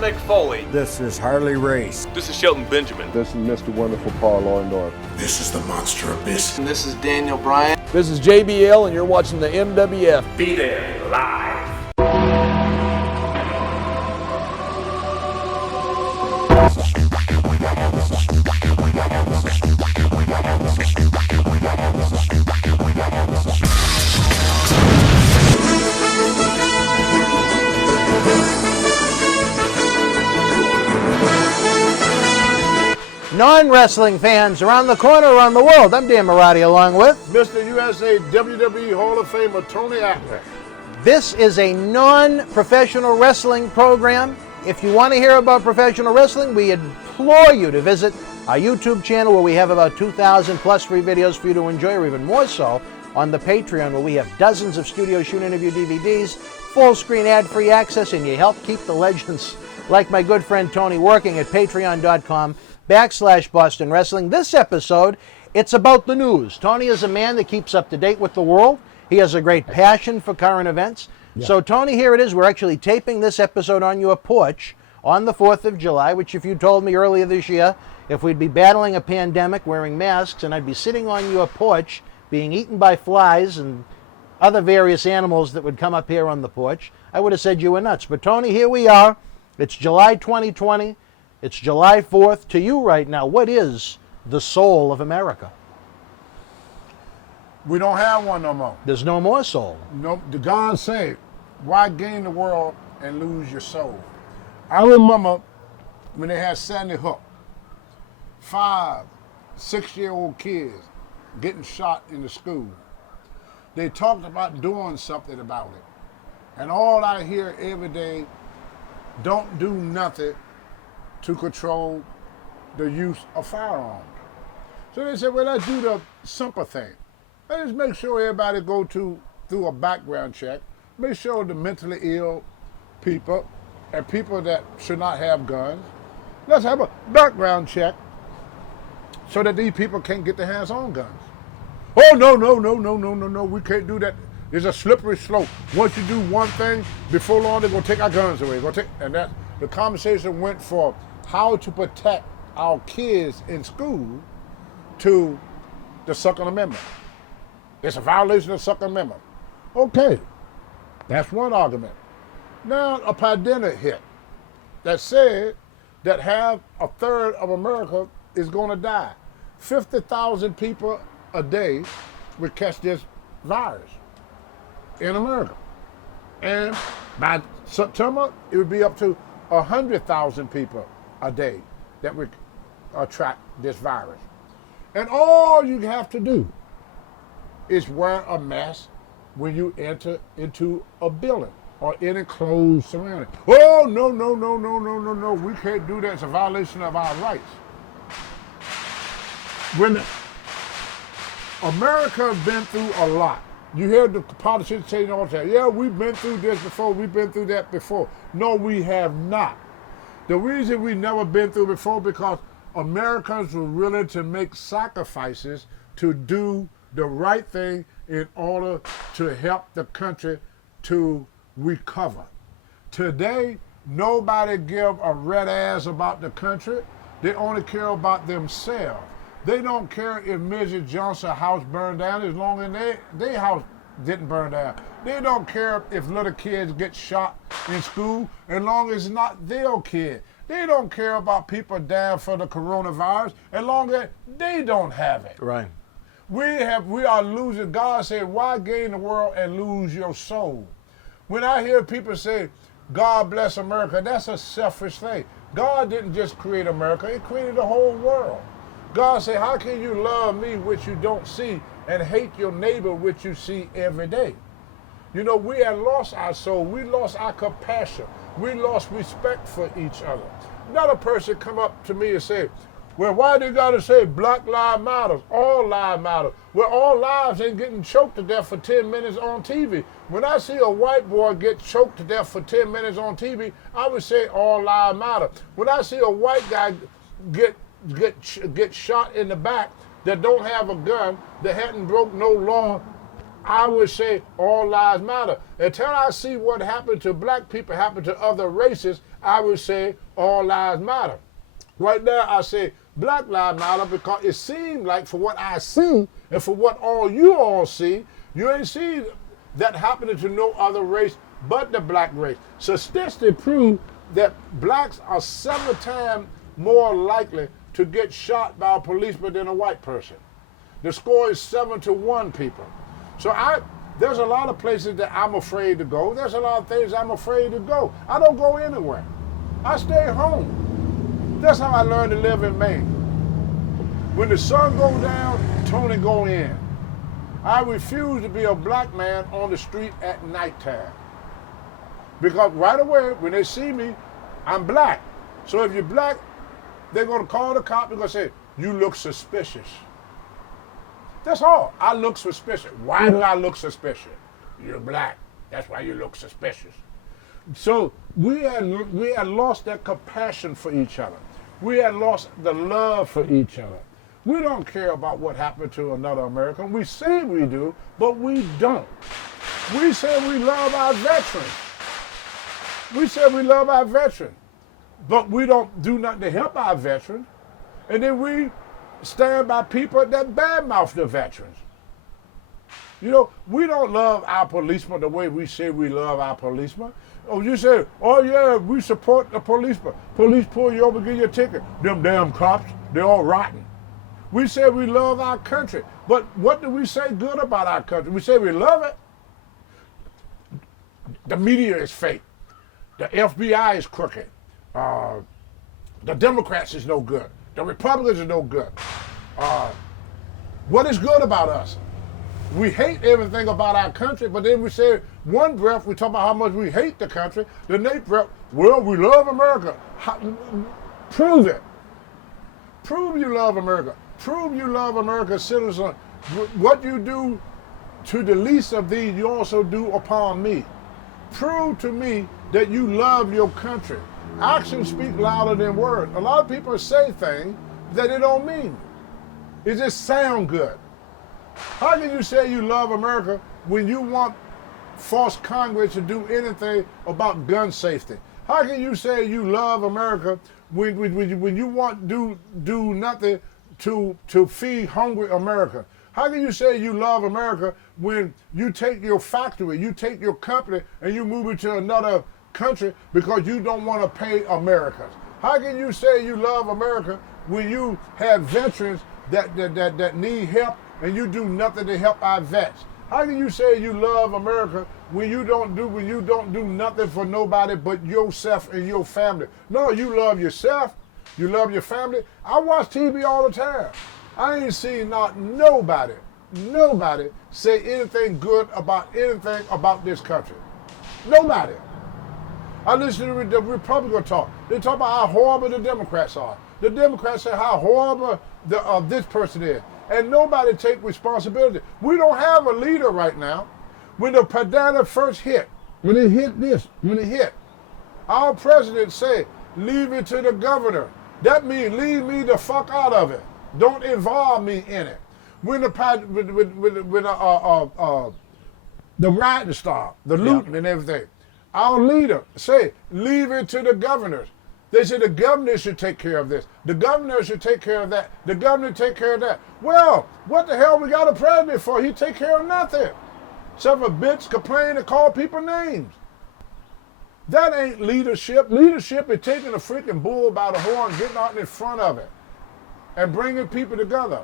Mick Foley. This is Harley Race. This is Shelton Benjamin. This is Mr. Wonderful Paul Orndorff. This is the Monster Abyss. And this is Daniel Bryan. This is JBL, and you're watching the MWF. Be there, live. Non-wrestling fans around the corner, around the world. I'm Dan Marotti along with Mr. USA WWE Hall of Famer Tony Atlas. This is a non-professional wrestling program. If you want to hear about professional wrestling, we implore you to visit our YouTube channel where we have about 2,000 plus free videos for you to enjoy, or even more so on the Patreon where we have dozens of studio shoot interview DVDs, full screen ad-free access, and you help keep the legends like my good friend Tony working at patreon.com/Boston Wrestling. This episode, it's about the news. Tony is a man that keeps up to date with the world. He has a great passion for current events. Yeah. So Tony, here it is. We're actually taping this episode on your porch on the 4th of July, which if you told me earlier this year, if we'd be battling a pandemic, wearing masks, and I'd be sitting on your porch being eaten by flies and other various animals that would come up here on the porch, I would have said you were nuts. But Tony, here we are. It's July 2020. It's July 4th. To you right now, what is the soul of America? We don't have one no more. There's no more soul. No, the God said, why gain the world and lose your soul? I remember when they had Sandy Hook, 5, 6-year-old kids getting shot in the school. They talked about doing something about it. And all I hear every day, don't do nothing to control the use of firearms. So they said, well, let's do the simple thing. Let's make sure everybody go through a background check. Make sure the mentally ill people and people that should not have guns, let's have a background check so that these people can't get their hands on guns. Oh, no, we can't do that. It's a slippery slope. Once you do one thing, before long they're going to take our guns away. And that the conversation went for how to protect our kids in school to the Second Amendment. It's a violation of the Second Amendment. Okay, that's one argument. Now a pandemic hit that said that half, a third of America is going to die. 50,000 people a day would catch this virus in America. And by September, it would be up to 100,000 people a day that would attract this virus. And all you have to do is wear a mask when you enter into a building or in enclosed surrounding. Oh, no, we can't do that. It's a violation of our rights. When America has been through a lot. You hear the politicians saying all the time, yeah, we've been through this before, we've been through that before. No, we have not. The reason we've never been through before because Americans were willing to make sacrifices to do the right thing in order to help the country to recover. Today, nobody give a red ass about the country. They only care about themselves. They don't care if Mrs. Johnson's house burned down as long as their house didn't burn down. They don't care if little kids get shot in school as long as it's not their kid. They don't care about people dying for the coronavirus as long as they don't have it. Right. We are losing. God said, why gain the world and lose your soul? When I hear people say, God bless America, that's a selfish thing. God didn't just create America, He created the whole world. God said, how can you love me which you don't see and hate your neighbor which you see every day? You know, we had lost our soul. We lost our compassion. We lost respect for each other. Another person come up to me and say, well, why do you got to say Black Lives Matter? All lives matter. Well, all lives ain't getting choked to death for 10 minutes on TV. When I see a white boy get choked to death for 10 minutes on TV, I would say all lives matter. When I see a white guy get shot in the back that don't have a gun, that hadn't broke no law, I would say all lives matter. Until I see what happened to black people happen to other races, I would say all lives matter. Right now, I say Black Lives Matter because it seems like for what I see and for what all you all see, you ain't see that happening to no other race but the black race. So statistics prove that blacks are 7 times more likely to get shot by a policeman than a white person. The score is 7-1, people. So there's a lot of places that I'm afraid to go. There's a lot of things I'm afraid to go. I don't go anywhere. I stay home. That's how I learned to live in Maine. When the sun goes down, Tony go in. I refuse to be a black man on the street at nighttime. Because right away, when they see me, I'm black. So if you're black, they're going to call the cop. They're going to say, you look suspicious. That's all. I look suspicious. Why do I look suspicious? You're black. That's why you look suspicious. So we had lost that compassion for each other. We had lost the love for each other. We don't care about what happened to another American. We say we do, but we don't. We say we love our veterans. We say we love our veterans, but we don't do nothing to help our veterans. And then we stand by people that badmouth the veterans. You know, we don't love our policemen the way we say we love our policemen. Oh, you say, oh yeah, we support the policemen. Police pull you over, give you a ticket. Them damn cops, they're all rotten. We say we love our country, but what do we say good about our country? We say we love it. The media is fake. The FBI is crooked. The Democrats is no good. The Republicans are no good. What is good about us? We hate everything about our country, but then we say one breath we talk about how much we hate the country. The next breath, well, we love America. Prove it. Prove you love America. Prove you love America's citizens. What you do to the least of these, you also do upon me. Prove to me that you love your country. Actions speak louder than words. A lot of people say things that they don't mean. It just sound good. How can you say you love America when you want force Congress to do anything about gun safety? How can you say you love America when you want to do nothing to feed hungry America? How can you say you love America when you take your factory, you take your company, and you move it to another country because you don't want to pay Americans? How can you say you love America when you have veterans that need help and you do nothing to help our vets? How can you say you love America when you don't do nothing for nobody but yourself and your family? No, you love yourself. You love your family. I watch TV all the time. I ain't seen nobody say anything good about anything about this country. Nobody. I listen to the Republican talk. They talk about how horrible the Democrats are. The Democrats say how horrible this person is. And nobody take responsibility. We don't have a leader right now. When the pandemic first hit, when it hit, our president said, leave it to the governor. That means leave me the fuck out of it. Don't involve me in it. When the rioting started, the looting and everything, our leader said, leave it to the governors. They said the governor should take care of this. The governor should take care of that. The governor take care of that. Well, what the hell we got a president for? He take care of nothing. Except for bitch complain and call people names. That ain't leadership. Leadership is taking a freaking bull by the horn, getting out in front of it, and bringing people together.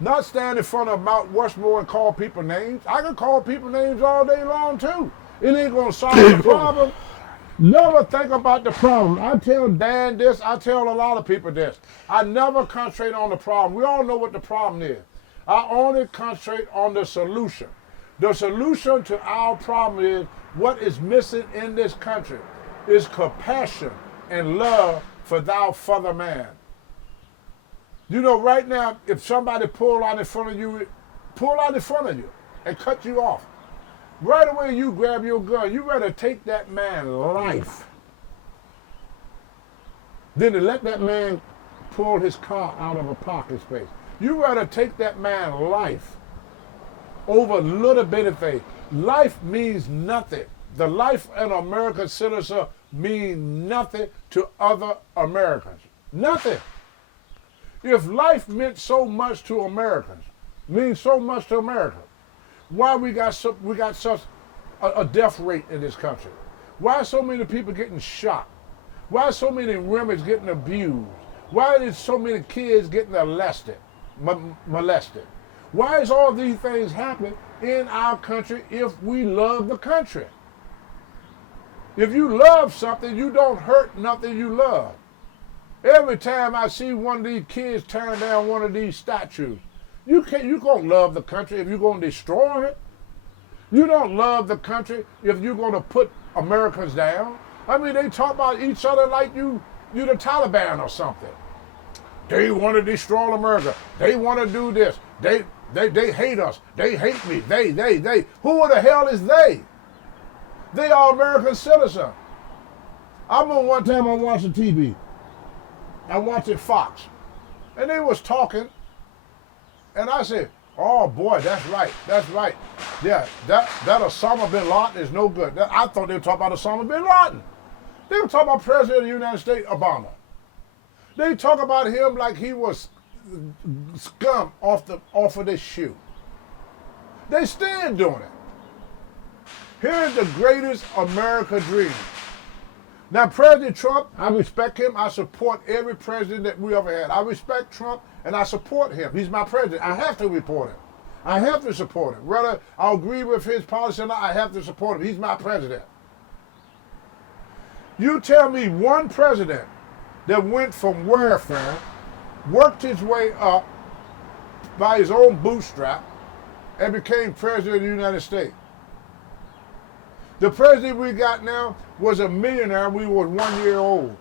Not stand in front of Mount Rushmore and call people names. I can call people names all day long too. It ain't gonna solve the problem. Never think about the problem. I tell Dan this, I tell a lot of people this. I never concentrate on the problem. We all know what the problem is. I only concentrate on the solution. The solution to our problem is what is missing in this country is compassion and love for thou fellow man. You know, right now, if somebody pull out in front of you and cut you off, right away you grab your gun. You rather take that man's life than to let that man pull his car out of a parking space. You rather take that man's life over a little bit of thing. Life means nothing. The life of an American citizen mean nothing to other Americans. Nothing. If life meant so much to Americans, means so much to America, why we got such a death rate in this country? Why are so many people getting shot? Why are so many women getting abused? Why are there so many kids getting molested? Why is all these things happening in our country if we love the country? If you love something, you don't hurt nothing you love. Every time I see one of these kids tearing down one of these statues, you gonna love the country if you're gonna destroy it. You don't love the country if you're gonna put Americans down. I mean, they talk about each other like you the Taliban or something. They want to destroy America. They want to do this. They hate us. They hate me. They. Who the hell is they? They are American citizens. I remember one time I watched TV. I watched Fox. And they was talking. And I said, oh boy, that's right. That's right. Yeah, that Osama bin Laden is no good. I thought they were talking about Osama bin Laden. They were talking about President of the United States, Obama. They talk about him like he was scum off of this shoe. They still doing it. Here's the greatest America dream. Now, President Trump, I respect him. I support every president that we ever had. I respect Trump and I support him. He's my president. I have to report him. I have to support him. Whether I agree with his policy or not, I have to support him. He's my president. You tell me one president that went from welfare, worked his way up by his own bootstrap, and became president of the United States. The president we got now was a millionaire when he was 1 year old.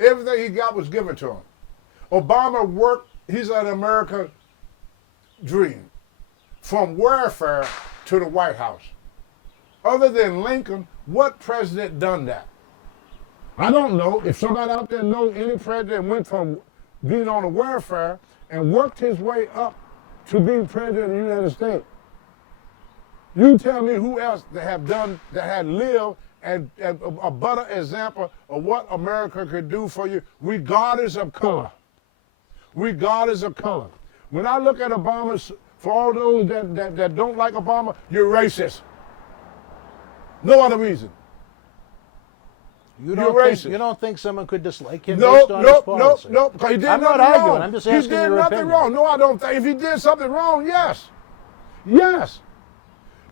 Everything he got was given to him. Obama worked, he's an American dream, from welfare to the White House. Other than Lincoln, what president done that? I don't know. If somebody out there knows any president went from being on the welfare and worked his way up to being president of the United States. You tell me who else that have done, that had lived and a better example of what America could do for you, regardless of color. Regardless of color. When I look at Obama, for all those that don't like Obama, you're racist. No other reason. You don't think someone could dislike him No, based on his policy? no. He did I'm nothing not arguing. wrong. I'm just asking your He did nothing opinion. wrong. No, I don't think. If he did something wrong, yes. Yes.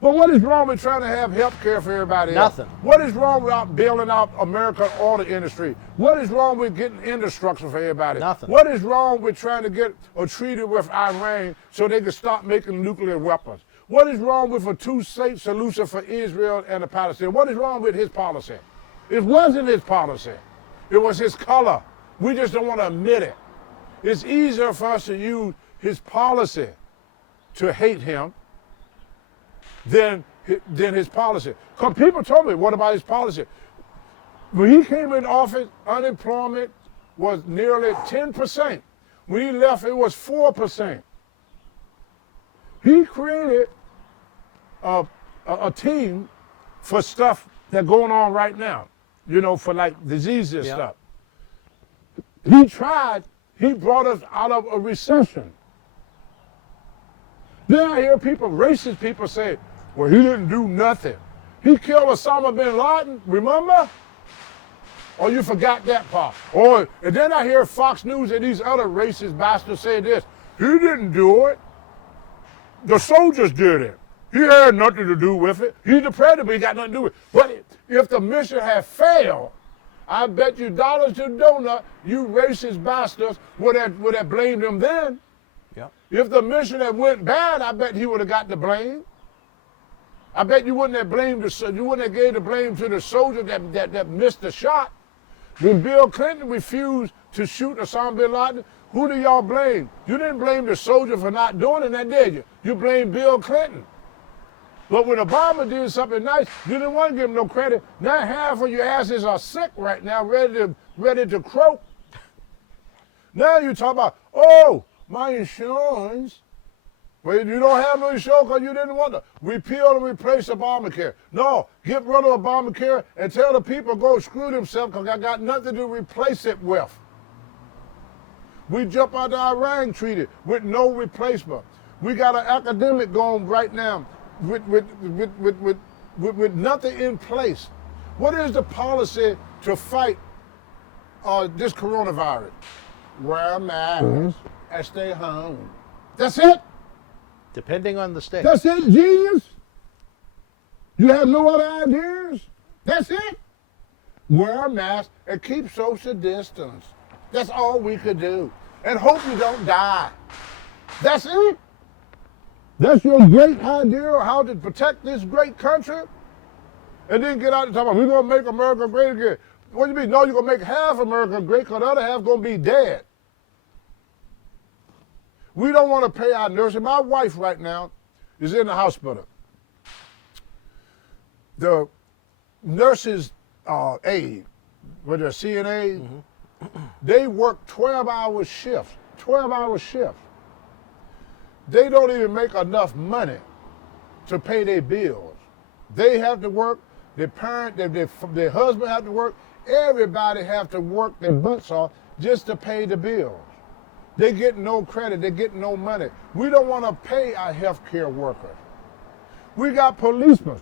But what is wrong with trying to have health care for everybody else? Nothing. What is wrong with bailing out American auto industry? What is wrong with getting infrastructure for everybody? Nothing. What is wrong with trying to get a treaty with Iran so they can stop making nuclear weapons? What is wrong with a two-state solution for Israel and the Palestinians? What is wrong with his policy? It wasn't his policy. It was his color. We just don't want to admit it. It's easier for us to use his policy to hate him than his policy. Because people told me, what about his policy? When he came in office, unemployment was nearly 10%. When he left, it was 4%. He created a team for stuff that's going on right now, you know, for like diseases and stuff. He brought us out of a recession. Then I hear people, racist people say, well, he didn't do nothing. He killed Osama bin Laden, remember? Or you forgot that part. And then I hear Fox News and these other racist bastards say this, he didn't do it. The soldiers did it. He had nothing to do with it. He's the president, but he got nothing to do with it. But if the mission had failed, I bet you dollars to donut, you racist bastards would have blamed him then. Yep. If the mission had went bad, I bet he would have got the blame. I bet you wouldn't have gave the blame to the soldier that missed the shot. When Bill Clinton refused to shoot Osama bin Laden, who do y'all blame? You didn't blame the soldier for not doing it, did you? You blamed Bill Clinton. But when Obama did something nice, you didn't want to give him no credit. Now half of your asses are sick right now, ready to croak. Now you talk about, oh, my insurance. But you don't have no show because you didn't want to. Repeal and replace Obamacare. No, get rid of Obamacare and tell the people go screw themselves because I got nothing to replace it with. We jump out the Iran treaty with no replacement. We got an academic going right now with nothing in place. What is the policy to fight this coronavirus? Wear a mask and stay home. That's it. Depending on the state. That's it, genius. You have no other ideas? That's it. Wear a mask and keep social distance. That's all we could do. And hope you don't die. That's it. That's your great idea of how to protect this great country? And then get out and talk about, we're going to make America great again. What do you mean? No, you're going to make half America great because the other half going to be dead. We don't want to pay our nurses. My wife right now is in the hospital. The nurses aide, with their CNA, they work 12-hour shifts, 12-hour shifts. They don't even make enough money to pay their bills. They have to work, their parent, their husband have to work, everybody have to work their butts off just to pay the bills. They get no credit, they get no money. We don't want to pay our healthcare workers. We got policemen.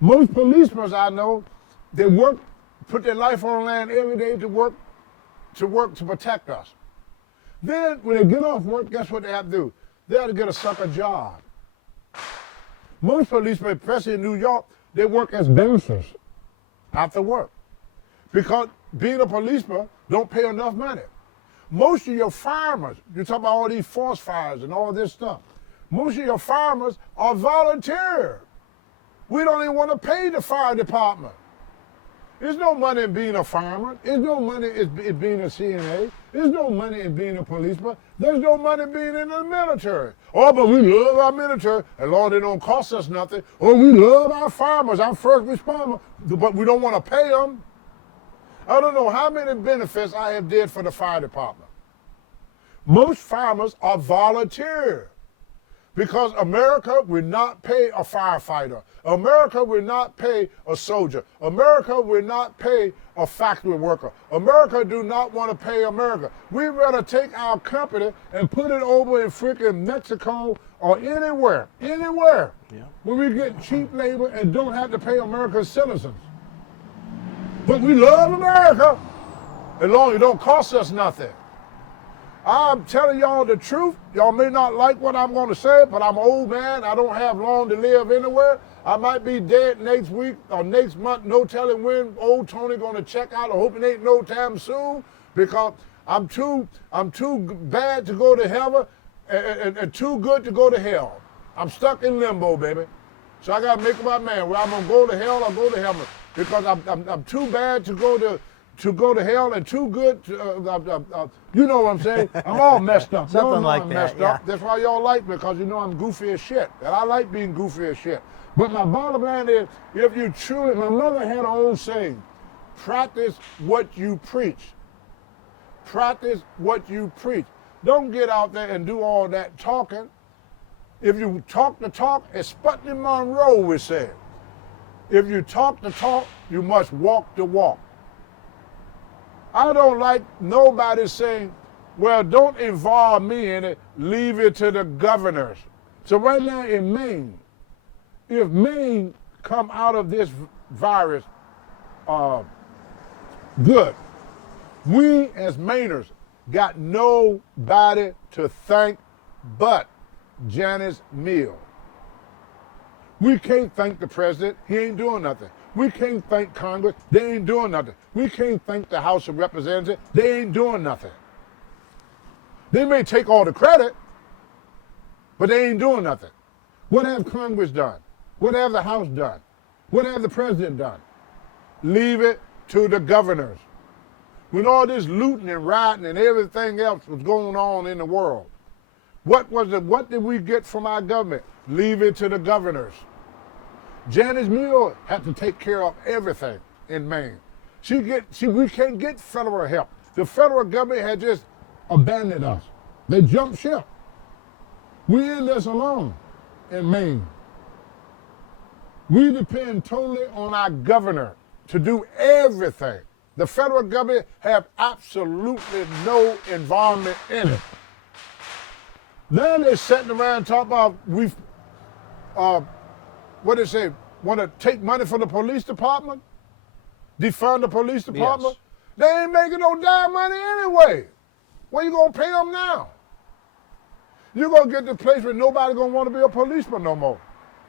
Most policemen I know, they work, put their life on the line every day to work to protect us. Then when they get off work, guess what they have to do? They have to get a sucker job. Most policemen, especially in New York, they work as dancers after work. Because being a policeman don't pay enough money. Most of your farmers, you talk about all these forest fires and all this stuff, most of your farmers are volunteer. We don't even want to pay the fire department. There's no money in being a farmer. There's no money in being a CNA. There's no money in being a policeman. There's no money being in the military. Oh, but we love our military, as long as they don't cost us nothing. Oh, we love our farmers, our first responders, but we don't want to pay them. I don't know how many benefits I have did for the fire department. Most farmers are volunteer. Because America will not pay a firefighter. America will not pay a soldier. America will not pay a factory worker. America do not want to pay America. We'd rather take our company and put it over in freaking Mexico or anywhere, where we get cheap labor and don't have to pay American citizens. But we love America as long as it don't cost us nothing. I'm telling y'all the truth. Y'all may not like what I'm going to say, but I'm an old man. I don't have long to live anywhere. I might be dead next week or next month. No telling when old Tony going to check out. I hope it ain't no time soon because I'm too bad to go to heaven and too good to go to hell. I'm stuck in limbo, baby. So I got to make up my mind. Where I'm going to go to hell or go to heaven because I'm too bad to go to hell and too good to, you know what I'm saying? I'm all messed up. Something like I'm that, messed yeah. up. That's why y'all like me, because you know I'm goofy as shit. And I like being goofy as shit. But my bottom line is, if you truly, my mother had her own saying, practice what you preach. Practice what you preach. Don't get out there and do all that talking. If you talk the talk, as Sputnik Monroe would say, if you talk the talk, you must walk the walk. I don't like nobody saying, well, don't involve me in it, leave it to the governors. So right now in Maine, if Maine come out of this virus good, we as Mainers got nobody to thank but Janice Mills. We can't thank the president, he ain't doing nothing. We can't thank Congress, they ain't doing nothing. We can't thank the House of Representatives, they ain't doing nothing. They may take all the credit, but they ain't doing nothing. What have Congress done? What have the House done? What have the president done? Leave it to the governors. When all this looting and rioting and everything else was going on in the world, what did we get from our government? Leave it to the governors. Janice Mills had to take care of everything in Maine. We can't get federal help. The federal government had just abandoned us. They jumped ship. We in this alone in Maine. We depend totally on our governor to do everything. The federal government have absolutely no involvement in it. Then they're sitting around talking about what they say, want to take money from the police department? Defund the police department? Yes. They ain't making no damn money anyway. What you gonna pay them now? You're gonna get to the place where nobody gonna want to be a policeman no more.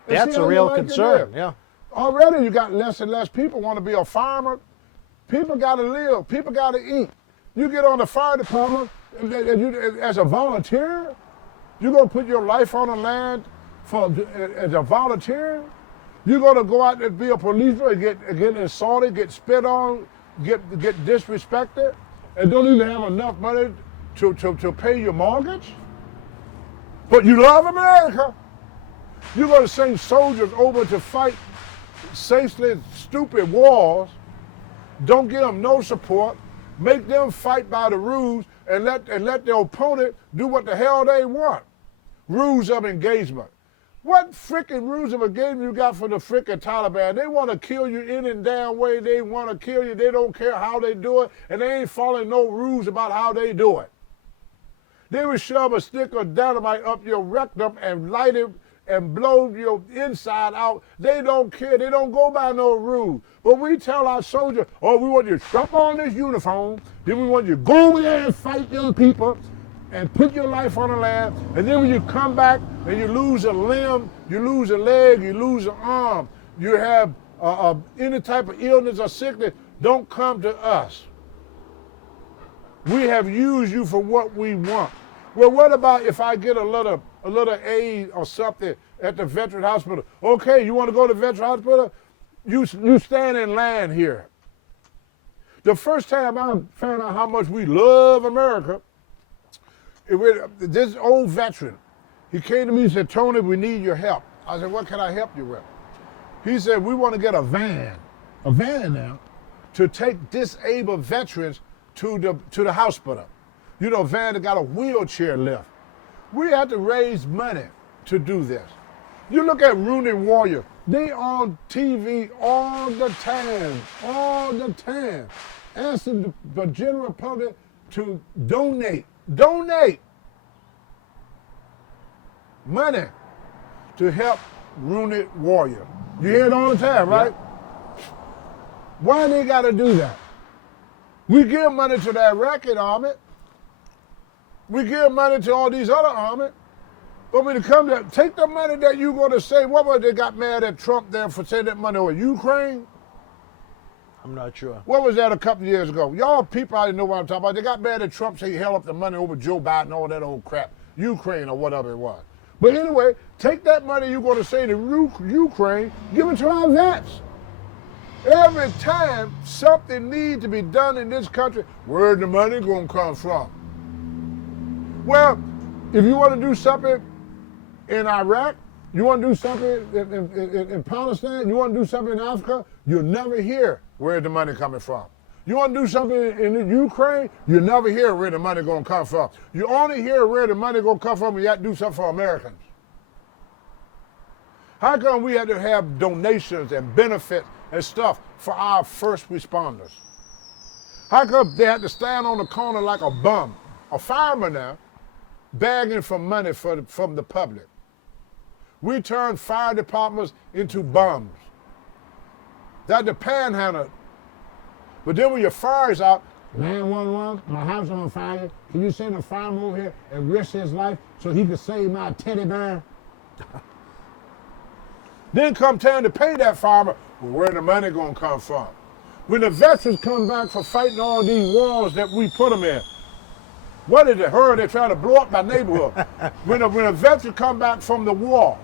And That's see a how real you like it concern, there. yeah. Already you got less and less people want to be a farmer. People gotta live, people gotta eat. You get on the fire department as a volunteer, you're gonna put your life on the land as a volunteer? You're gonna go out and be a policeman and get assaulted, get spit on, get disrespected, and don't even have enough money to pay your mortgage? But you love America. You're gonna send soldiers over to fight senseless, stupid wars, don't give them no support, make them fight by the rules, and let their opponent do what the hell they want. Rules of engagement. What freaking rules of engagement you got for the freaking Taliban? They want to kill you any damn way they want to kill you. They don't care how they do it, and they ain't following no rules about how they do it. They will shove a stick of dynamite up your rectum and light it and blow your inside out. They don't care. They don't go by no rules. But we tell our soldiers, oh, we want you to strap on this uniform, then we want you to go over there and fight them people and put your life on the line, and then when you come back and you lose a limb, you lose a leg, you lose an arm, you have any type of illness or sickness, don't come to us. We have used you for what we want. Well, what about if I get a little aid or something at the veteran hospital? Okay, you want to go to the veteran hospital? You stand in line here. The first time I found out how much we love America, this old veteran, he came to me and said, Tony, we need your help. I said, what can I help you with? He said, we want to get a van now, to take disabled veterans to the hospital. You know, a van that got a wheelchair lift. We had to raise money to do this. You look at Rooney Warrior, they on TV all the time, asking the general public to donate money to help Rooney Warrior. You hear it all the time, right? Yeah. Why they gotta do that? We give money to the Iraqi army. We give money to all these other armies. But when it comes to take the money that you're gonna say, what was they got mad at Trump there for sending that money over Ukraine? I'm not sure. What was that a couple of years ago? Y'all people already know what I'm talking about. They got mad at Trump, say he held up the money over Joe Biden, all that old crap. Ukraine or whatever it was. But anyway, take that money you're going to say to Ukraine, give it to our vets. Every time something needs to be done in this country, where the money going to come from? Well, if you want to do something in Iraq, you want to do something in Palestine, you want to do something in Africa, you'll never hear where the money coming from. You want to do something in Ukraine, you never hear where the money going to come from. You only hear where the money going to come from when you have to do something for Americans. How come we had to have donations and benefits and stuff for our first responders? How come they had to stand on the corner like a bum, a fireman now, begging for money from the public? We turned fire departments into bums. That the panhandler. But then when your fire's out, 911, my house on fire. Can you send a fireman over here and risk his life so he could save my teddy bear? Then come time to pay that fireman, well, where the money gonna come from? When the veterans come back for fighting all these wars that we put them in, what is it? They're trying to blow up my neighborhood. when a veteran come back from the war,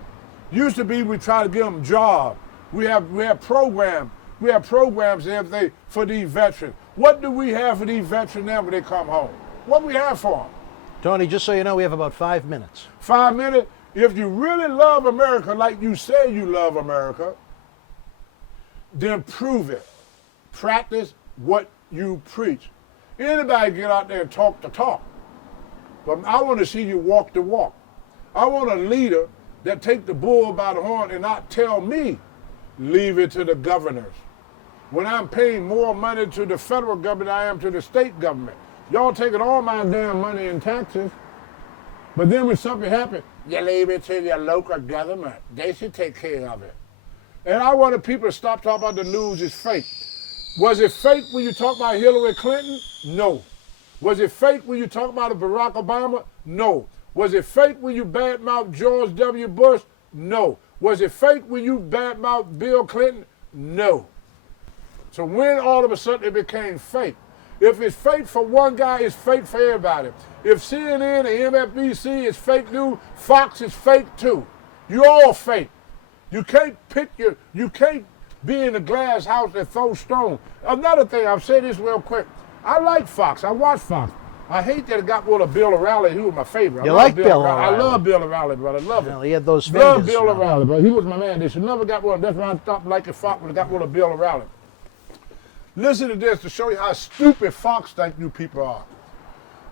used to be we try to give them jobs. We have programs. We have programs and everything for these veterans. What do we have for these veterans now when they come home? What we have for them? Tony, just so you know, we have about 5 minutes. 5 minutes? If you really love America like you say you love America, then prove it. Practice what you preach. Anybody get out there and talk the talk. But I want to see you walk the walk. I want a leader that take the bull by the horn and not tell me, leave it to the governors. When I'm paying more money to the federal government than I am to the state government. Y'all taking all my damn money in taxes. But then when something happens, you leave it to your local government. They should take care of it. And I wanted people to stop talking about the news is fake. Was it fake when you talk about Hillary Clinton? No. Was it fake when you talk about Barack Obama? No. Was it fake when you badmouth George W. Bush? No. Was it fake when you badmouth Bill Clinton? No. So when all of a sudden it became fake? If it's fake for one guy, it's fake for everybody. If CNN and MSNBC is fake news, Fox is fake too. You all fake. You can't be in a glass house and throw stones. Another thing, I'll say this real quick. I like Fox. I watch Fox. I hate that it got rid of Bill O'Reilly. He was my favorite. You like Bill O'Reilly? I love Bill O'Reilly, brother. I love him. Well, he had those fingers. Love Bill O'Reilly, but he was my man. They should never got rid of. That's why I stopped liking Fox when they got rid of Bill O'Reilly. Listen to this to show you how stupid Fox think you people are.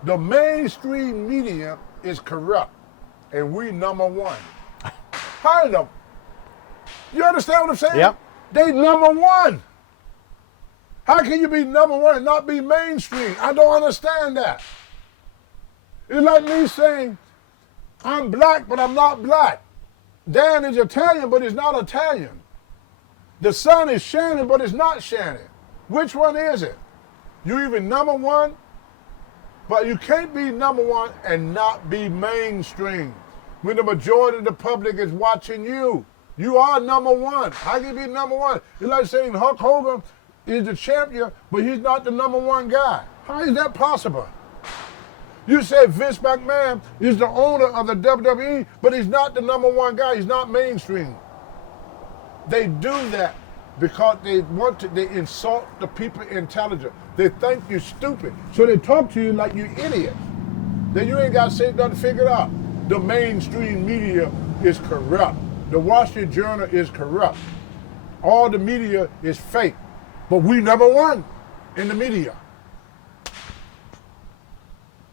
The mainstream media is corrupt, and we number one. How the? You understand what I'm saying? Yep. They number one. How can you be number one and not be mainstream? I don't understand that. It's like me saying, I'm black, but I'm not black. Dan is Italian, but he's not Italian. The sun is shining, but it's not shining. Which one is it? You even number one, but you can't be number one and not be mainstream. When the majority of the public is watching you, you are number one. How can you be number one? It's like saying Hulk Hogan is the champion, but he's not the number one guy. How is that possible? You say Vince McMahon is the owner of the WWE, but he's not the number one guy. He's not mainstream. They do that because they insult the people intelligent. They think you're stupid. So they talk to you like you idiots. Then you ain't got to say nothing to figure it out. The mainstream media is corrupt. The Washington Journal is corrupt. All the media is fake. But we number one in the media.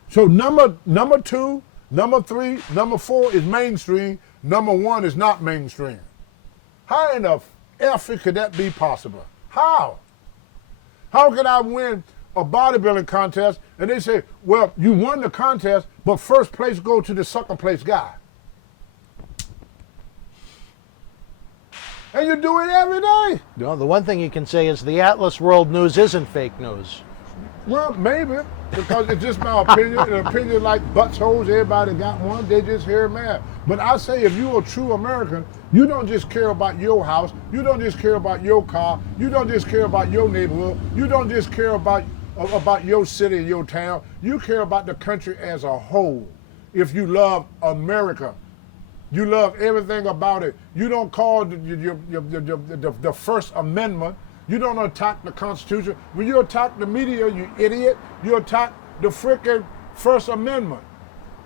So number two, number three, number four is mainstream. Number one is not mainstream. How in the F could that be possible? How? How could I win a bodybuilding contest and they say, well, you won the contest, but first place go to the second place guy? And you do it every day. No, the one thing you can say is the Atlas World News isn't fake news. Well, maybe, because it's just my opinion. An opinion like butts holes, everybody got one, they just hear mad. But I say if you're a true American, you don't just care about your house, you don't just care about your car, you don't just care about your neighborhood, you don't just care about your city and your town, you care about the country as a whole. If you love America, you love everything about it. You don't call the First Amendment. You don't attack the Constitution. When you attack the media, you idiot, you attack the frickin' First Amendment.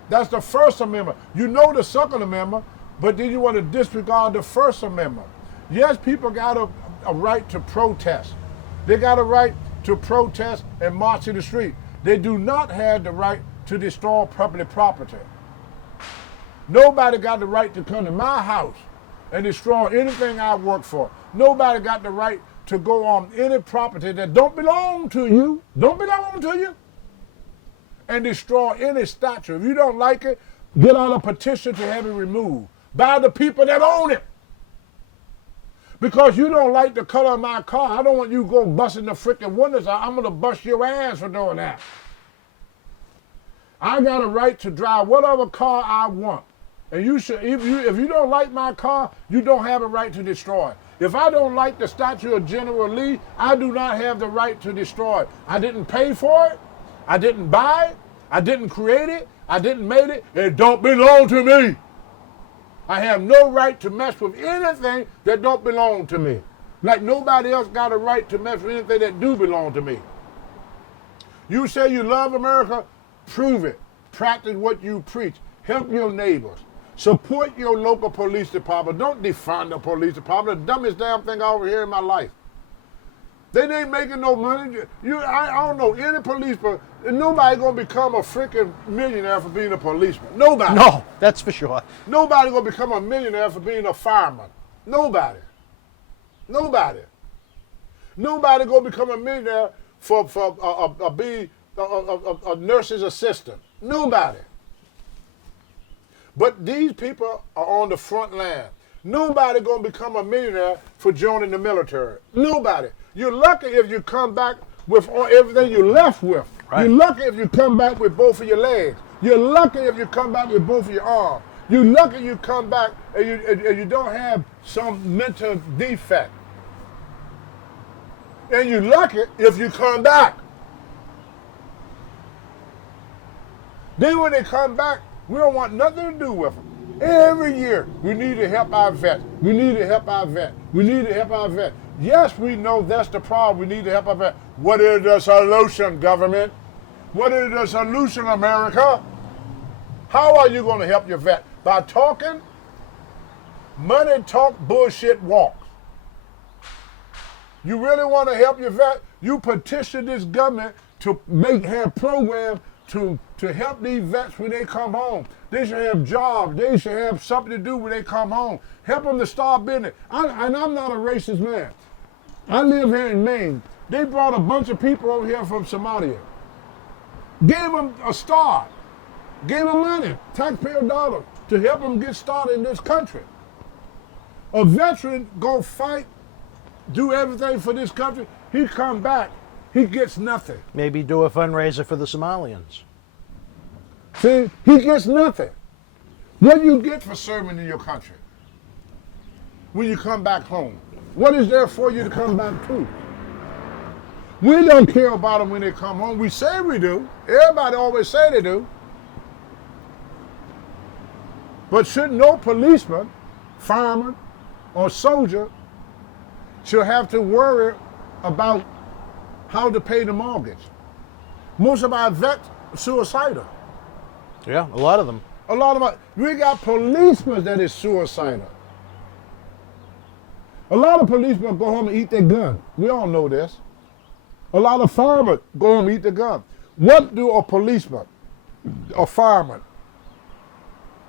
That's the First Amendment. You know the Second Amendment, but then you want to disregard the First Amendment. Yes, people got a right to protest. They got a right to protest and march in the street. They do not have the right to destroy public property. Nobody got the right to come to my house and destroy anything I work for. Nobody got the right to go on any property that don't belong to you, and destroy any statue. If you don't like it, get out a petition to have it removed by the people that own it. Because you don't like the color of my car, I don't want you to go busting the freaking windows out. I'm gonna bust your ass for doing that. I got a right to drive whatever car I want. And you should, if you don't like my car, you don't have a right to destroy it. If I don't like the statue of General Lee, I do not have the right to destroy it. I didn't pay for it. I didn't buy it. I didn't create it. I didn't make it. It don't belong to me. I have no right to mess with anything that don't belong to me. Like nobody else got a right to mess with anything that do belong to me. You say you love America, prove it. Practice what you preach. Help your neighbors. Support your local police department. Don't defund the police department. The dumbest damn thing I ever hear in my life. They ain't making no money. I don't know any policeman. Nobody gonna become a freaking millionaire for being a policeman. Nobody. No, that's for sure. Nobody gonna become a millionaire for being a fireman. Nobody. Nobody. Nobody gonna become a millionaire for being a nurse's assistant. Nobody. But these people are on the front line. Nobody gonna become a millionaire for joining the military. Nobody. You're lucky if you come back with everything you left with. Right. You're lucky if you come back with both of your legs. You're lucky if you come back with both of your arms. You're lucky you come back and you don't have some mental defect. And you're lucky if you come back. Then when they come back, we don't want nothing to do with them. Every year, we need to help our vets. We need to help our vet. We need to help our vet. Yes, we know that's the problem. We need to help our vet. What is the solution, government? What is the solution, America? How are you going to help your vet? By talking? Money talk, bullshit walk. You really want to help your vet? You petition this government to have programs to help these vets when they come home. They should have jobs. They should have something to do when they come home. Help them to start business. And I'm not a racist man. I live here in Maine. They brought a bunch of people over here from Somalia. Gave them a start. Gave them money, taxpayer dollars, to help them get started in this country. A veteran go fight, do everything for this country. He come back, he gets nothing. Maybe do a fundraiser for the Somalians. See, he gets nothing. What do you get for serving in your country when you come back home? What is there for you to come back to? We don't care about them when they come home. We say we do. Everybody always say they do. But should no policeman, fireman, or soldier should have to worry about how to pay the mortgage? Most of our vets are suicidal. Yeah, a lot of them. A lot of our, we got policemen that is suicidal. A lot of policemen go home and eat their gun. We all know this. A lot of firemen go home and eat their gun. What do a policeman, a fireman,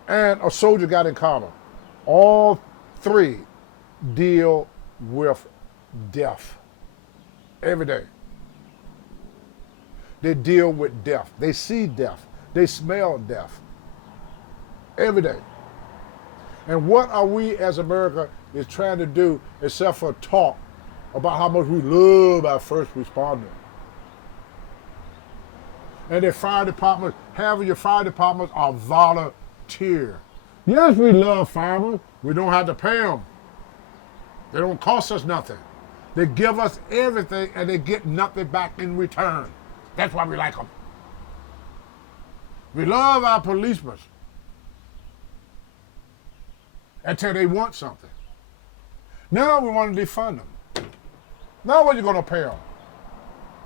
and a soldier got in common? All three deal with death every day. They deal with death. They see death. They smell death every day. And what are we as America is trying to do except for talk about how much we love our first responders? And their fire departments, half of your fire departments are volunteer. Yes, we love firemen. We don't have to pay them. They don't cost us nothing. They give us everything and they get nothing back in return. That's why we like them. We love our policemen until they want something. Now we want to defund them. Now what are you going to pay them?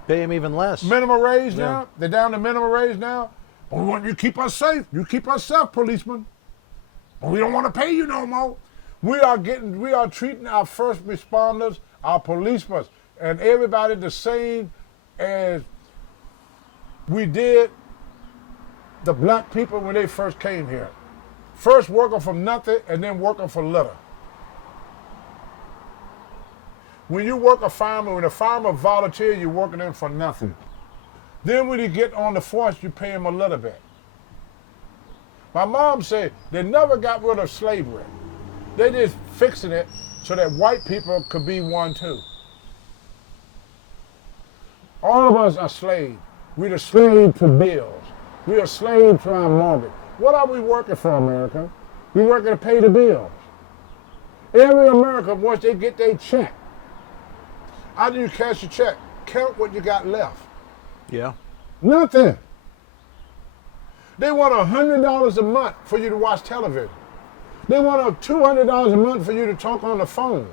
Pay them even less. Minimum wage now? They're down to minimum wage now? But we want you to keep us safe. You keep us safe, policemen. But we don't want to pay you no more. We are treating our first responders, our policemen, and everybody the same as we did the black people when they first came here. First working for nothing and then working for little. When you work a fireman, when a fireman volunteer, you're working them for nothing. Then when you get on the force, you pay them a little bit. My mom said they never got rid of slavery. They just fixing it so that white people could be one too. All of us are slaves. We're the slave to bills. We're a slave to our mortgage. What are we working for, America? We're working to pay the bills. Every American, once they get their check, after you cash your check, count what you got left. Yeah. Nothing. They want $100 a month for you to watch television. They want $200 a month for you to talk on the phone.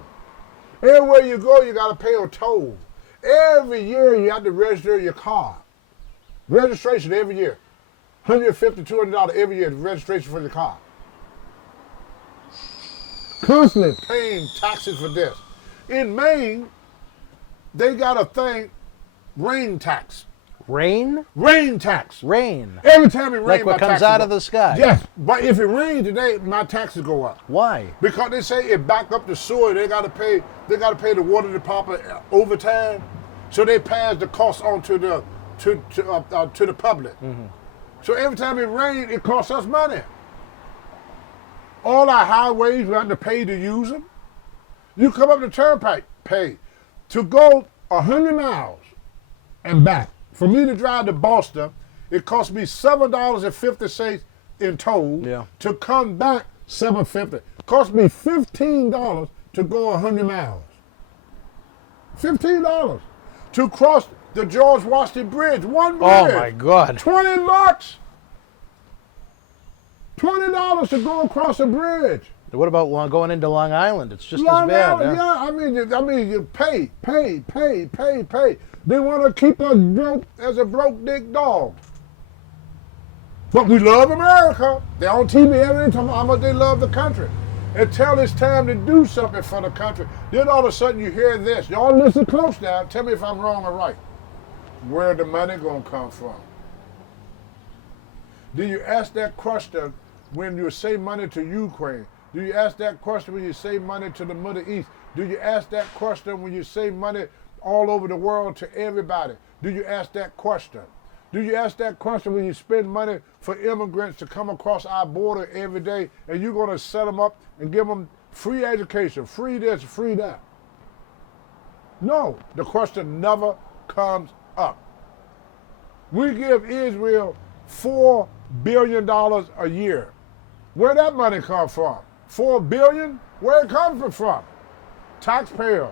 Everywhere you go, you got to pay a toll. Every year, you have to register your car. Registration every year. $150, $200 every year, registration for the car. Constantly paying taxes for this. In Maine, they got a thing, rain tax. Rain? Rain tax. Rain. Every time it rains, Like what comes out of the sky. Yes, but if it rains today, my taxes go up. Why? Because they say it back up the sewer. They got to pay the water department overtime, so they pass the cost on to the public. Mm-hmm. So every time it rains, it costs us money. All our highways, we have to pay to use them. You come up the turnpike, pay. To go 100 miles and back, for me to drive to Boston, it cost me $7.50 in toll. Yeah. To come back, $7.50. It cost me $15 to go 100 miles. $15 to cross the George Washington Bridge. One bridge. Oh my God. $20. $20 to go across a bridge. What about going into Long Island? It's just Long as bad. Island, huh? I mean, you pay. They want to keep us broke as a broke dick dog. But we love America. They're on TV every time how much they love the country. Until it's time to do something for the country, then all of a sudden you hear this. Y'all listen close now. Tell me if I'm wrong or right. Where the money gonna come from? Do you ask that question when you say money to Ukraine? Do you ask that question when you say money to the Middle East? Do you ask that question when you say money all over the world to everybody? Do you ask that question? Do you ask that question when you spend money for immigrants to come across our border every day and you're going to set them up and give them free education, free this, free that? No, the question never comes up. We give Israel $4 billion a year. Where that money come from? $4 billion? Where it come from? Taxpayer.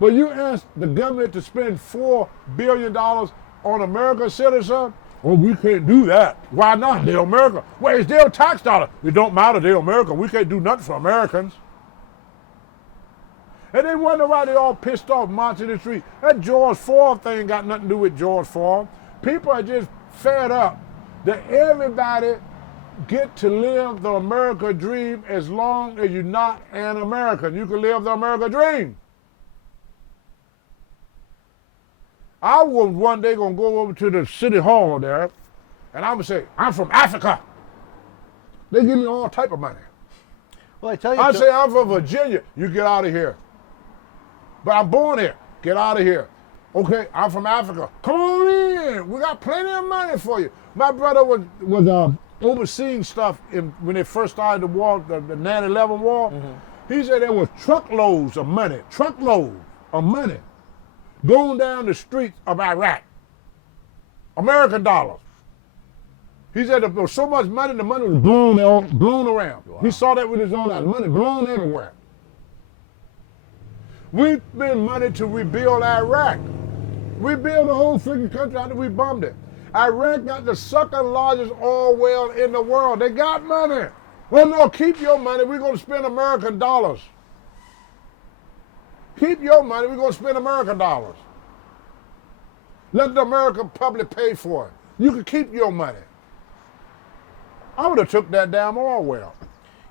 But you ask the government to spend $4 billion on American citizens? Well, we can't do that. Why not? They're America. Well, it's their tax dollar. It don't matter. They're America. We can't do nothing for Americans. And they wonder why they all pissed off marching in the street. That George Floyd thing got nothing to do with George Floyd. People are just fed up that everybody get to live the American dream as long as you're not an American. You can live the American dream. I was one day gonna go over to the city hall there, and I'm gonna say, I'm from Africa. They give me all type of money. Well, I tell you, I say I'm from Virginia. You get out of here. But I'm born here. Get out of here. Okay, I'm from Africa. Come on in. We got plenty of money for you. My brother was overseeing stuff when they first started the war, the 9/11 war. Mm-hmm. He said there was truckloads of money going down the streets of Iraq. American dollars. He said there was so much money, the money was blown around. Wow. He saw that with his own eyes. Money blown everywhere. We spent money to rebuild Iraq. We built the whole freaking country after we bombed it. Iraq got the second largest oil well in the world. They got money. Well, no, keep your money. We're going to spend American dollars. Keep your money. We're going to spend American dollars. Let the American public pay for it. You can keep your money. I would have took that damn oil well.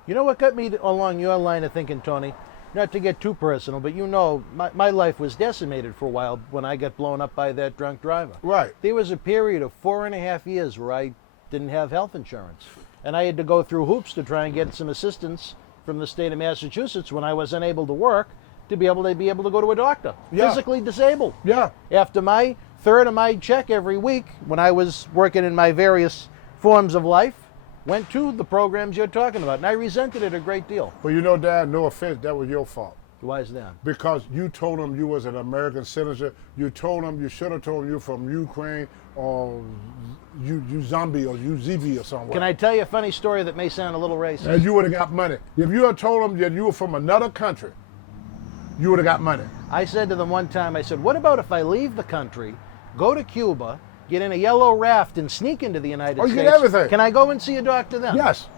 You know what got me along your line of thinking, Tony? Not to get too personal, but you know, my life was decimated for a while when I got blown up by that drunk driver. Right. There was a period of 4.5 years where I didn't have health insurance. And I had to go through hoops to try and get some assistance from the state of Massachusetts when I was unable to work to be able to go to a doctor. Yeah. Physically disabled. Yeah. After my third of my check every week, when I was working in my various forms of life, went to the programs you're talking about, and I resented it a great deal. Well, you know, Dad, no offense, that was your fault. Why is that? Because you told them you was an American citizen. You told them, you should have told them you're from Ukraine or you zombie or you ZV or somewhere. Can I tell you a funny story that may sound a little racist? And you would have got money. If you had told them that you were from another country, you would have got money. I said to them one time, I said, what about if I leave the country, go to Cuba, get in a yellow raft and sneak into the United States? You get everything. Can I go and see a doctor then? Yes.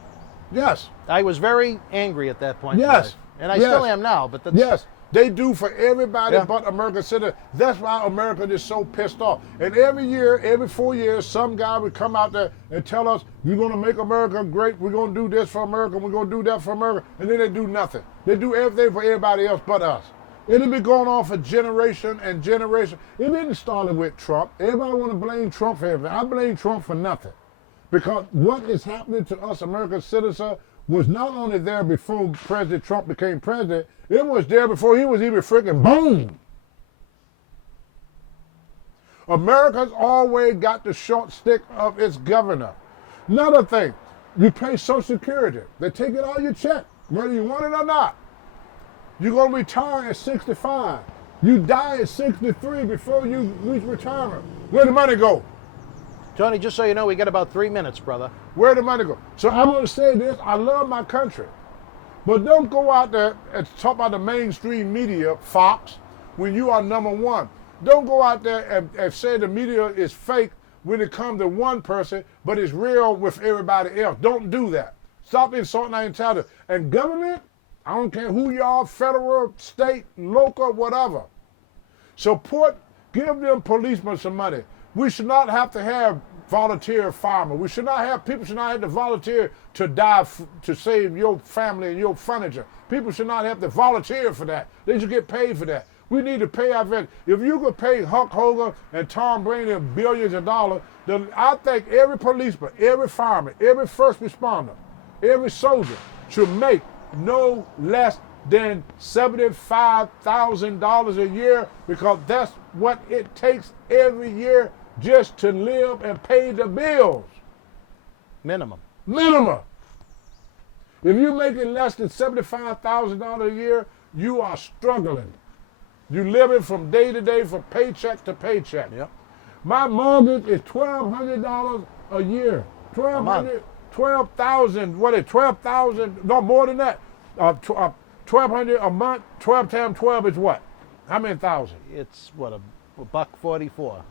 Yes. I was very angry at that point. Yes. And I still am now, but that's... Yes. They do for everybody but American citizens. That's why America is so pissed off. And every year, every 4 years, some guy would come out there and tell us, we're going to make America great. We're going to do this for America. We're going to do that for America. And then they do nothing. They do everything for everybody else but us. It'll be going on for generation and generation. It didn't start with Trump. Everybody want to blame Trump for everything. I blame Trump for nothing. Because what is happening to us American citizens was not only there before President Trump became president, it was there before he was even freaking born. America's always got the short stick of its governor. Another thing, you pay Social Security. They take it out of your check, whether you want it or not. You're going to retire at 65. You die at 63 before you reach retirement. Where the money go? Tony, just so you know, we got about 3 minutes, brother. Where the money go? So I'm going to say this. I love my country. But don't go out there and talk about the mainstream media, Fox, when you are number one. Don't go out there and say the media is fake when it comes to one person, but it's real with everybody else. Don't do that. Stop insulting our intelligence. And government, I don't care who you are, federal, state, local, whatever. Support, give them policemen some money. We should not have to have volunteer firemen. People should not have to volunteer to die to save your family and your furniture. People should not have to volunteer for that. They should get paid for that. We need to pay our vets. If you could pay Hulk Hogan and Tom Brady billions of dollars, then I think every policeman, every fireman, every first responder, every soldier should make no less than $75,000 a year, because that's what it takes every year just to live and pay the bills. Minimum. Minimum. If you're making less than $75,000 a year, you are struggling. You're living from day to day, from paycheck to paycheck. Yep. My mortgage is $1,200 a year. $12,000. What is it? $12,000? No, more than that. $1,200 a month. 12 times 12 is what? How many thousand? It's what, a $1.44.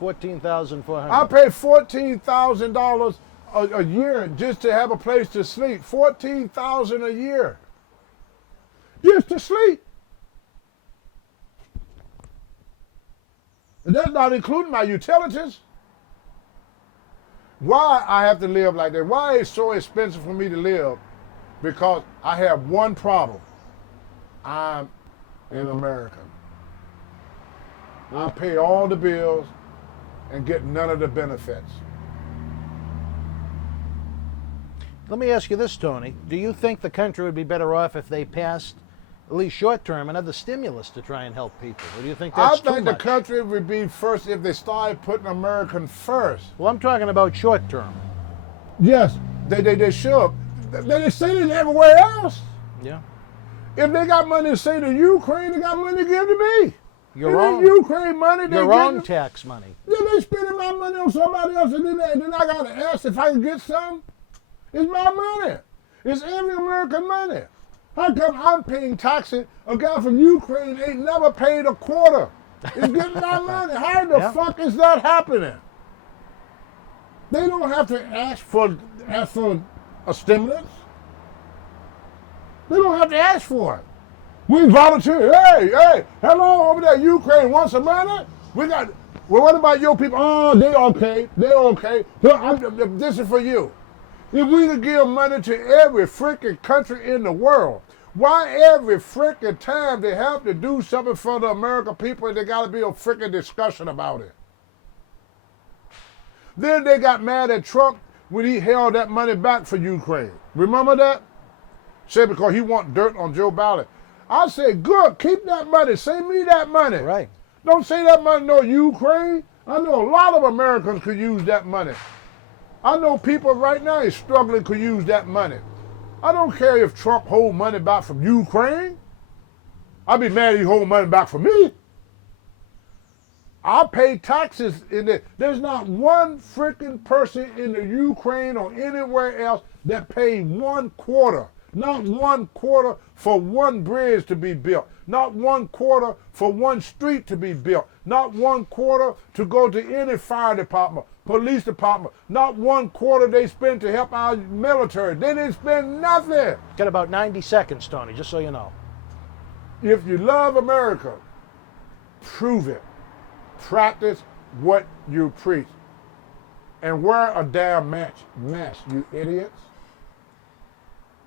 $14,400. I pay $14,000 a year just to have a place to sleep. $14,000 a year just to sleep. And that's not including my utilities. Why I have to live like that? Why it's so expensive for me to live? Because I have one problem. I'm an American. I pay all the bills and get none of the benefits. Let me ask you this, Tony. Do you think the country would be better off if they passed, at least short term, another stimulus to try and help people? Or do you think that's too much? I think the country would be first if they started putting American first. Well, I'm talking about short term. Yes, they should. They say it everywhere else. Yeah. If they got money to say to Ukraine, they got money to give to me. Your If own it's Ukraine money. Your own tax money. Then they spending my money on somebody else, and then I got to ask if I can get some. It's my money. It's every American money. How come I'm paying taxes? A guy from Ukraine ain't never paid a quarter. It's getting my money. How the fuck is that happening? They don't have to ask for a stimulus. They don't have to ask for it. We volunteer. Hey, hello over there, Ukraine wants some money? Well, what about your people? Oh, they okay. Look, this is for you. If we could give money to every freaking country in the world, why every freaking time they have to do something for the American people, they got to be a freaking discussion about it? Then they got mad at Trump when he held that money back for Ukraine. Remember that? Said because he want dirt on Joe Biden. I said, good, keep that money. Send me that money. Right. Don't say that money, no, Ukraine. I know a lot of Americans could use that money. I know people right now is struggling to use that money. I don't care if Trump hold money back from Ukraine. I'd be mad if he hold money back from me. I pay taxes in it. There's not one freaking person in the Ukraine or anywhere else that paid 1/4. Not 1/4 for one bridge to be built. Not 1/4 for one street to be built. Not 1/4 to go to any fire department, police department. Not 1/4 they spend to help our military. They didn't spend nothing. Got about 90 seconds, Tony, just so you know. If you love America, prove it. Practice what you preach. And wear a damn mask, you idiots.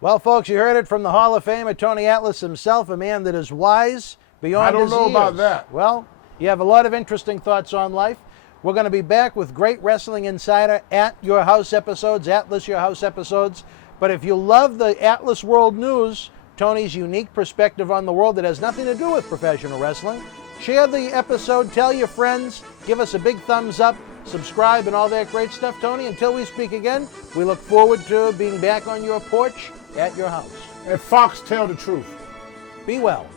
Well, folks, you heard it from the Hall of Famer, Tony Atlas himself, a man that is wise, beyond I don't his know about years. that. Well, you have a lot of interesting thoughts on life. We're going to be back with great Wrestling Insider at Your House episodes, Atlas Your House episodes. But if you love the Atlas World News, Tony's unique perspective on the world that has nothing to do with professional wrestling, share the episode, tell your friends, give us a big thumbs up, subscribe, and all that great stuff, Tony. Until we speak again, we look forward to being back on your porch at your house. And Fox, tell the truth. Be well.